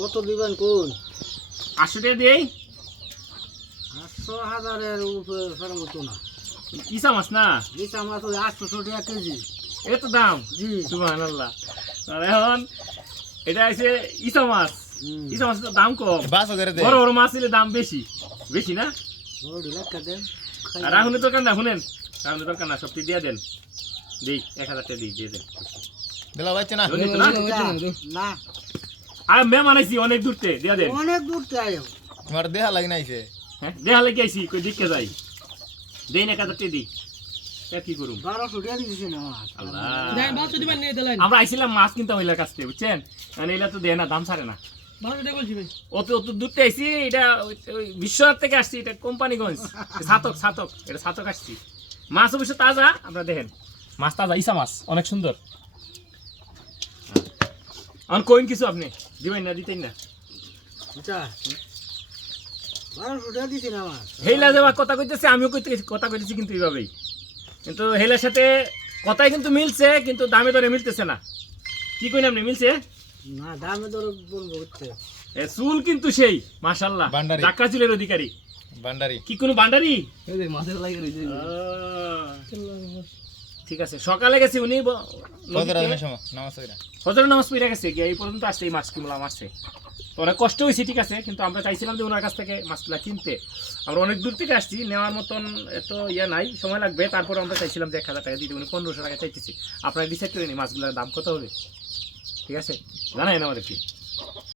কত দিবেন কোন 800 টাকা দেই 800,000-এর উপরে সারা মতো না ইসা মাছ না লিচা মাছ ওই 800 টাকা কেজি এত দাম জি সুবহানাল্লাহ তাহলে এখন এটা আছে ইসা মাছ ইসা মাছের দাম কম বড় বড় মাছ নিলে দাম বেশি বেশি না বড় ঢিলাক্কা দেন আর রাহুনের দরকার না শুনেন রাহুনের দরকার না সবটি দিয়ে দেন দিই 1000 টাকা দিয়ে দেন বেলা বাইছে না না আর মেহমান আইছি অনেক দূরতে দিয়ে দেন অনেক দূর থেকে তোমার দেহা লাগি নাইছে হ্যাঁ দেখালে কি আইছি কই দিকে যাই দেই 1000 টাকা দিই কি করুম 1200 টাকা দিয়েছি না মাছ আল্লাহ যাই বাচ্চা দিবেন নিয়ে দিলেন আমরা আইছিলাম মাছ কিনতে হইলার কাছ থেকে বুঝছেন মানে এলা তো দেয় না দাম ছাড়ে না বাচ্চা দিয়ে বলছি ভাই অত দূরতে আইছি এটা ওই বিশ্বনাথ থেকে আসছি এটা কোম্পানিগঞ্জ ছাতক এটা ছাতক আসছি মাছ অবশ্য তাজা আপনারা দেখেন মাছ তাজা ইসা মাছ অনেক সুন্দর এখন কইন কিছু আপনি দিবেন না দিতেন না আচ্ছা 1200 টাকা দিয়েছি না মাছ হেলা যাওয়া কথা কইতেছে আমিও কথা কইতেছি কিন্তু এইভাবেই কিন্তু হেলার সাথে কথাই কিন্তু মিলছে কিন্তু দামে দরে মিলতেছে না কি কইন আপনি মিলছে না দামে দর বলবো হচ্ছে চুল কিন্তু সেই মাশাআল্লাহ বান্ডারি। ঢাকা চুলের অধিকারী ভান্ডারি কি কোনো বান্ডারি এই যে মাছের লাগে রইছে ঠিক আছে সকালে গেছে উনি কতটা দিনের সময় নামাজ পড়া ফজরের নামাজ পড়ে গেছে গিয়ে এই পর্যন্ত আসছে এই মাছ কিমলা মারছে তো অনেক কষ্ট হয়েছে ঠিক আছে কিন্তু আমরা চাইছিলাম যে ওনার কাছ থেকে মাছগুলা কিনতে আমরা অনেক দূর থেকে আসছি নেওয়ার মতন এত ইয়া নাই সময় লাগবে তারপর আমরা চাইছিলাম যে 1000 টাকা দিতে উনি 1500 টাকা চাইতেছি আপনারা ডিসাইড করে নিন মাছগুলোর দাম কত হবে ঠিক আছে জানাই না আমাদেরকে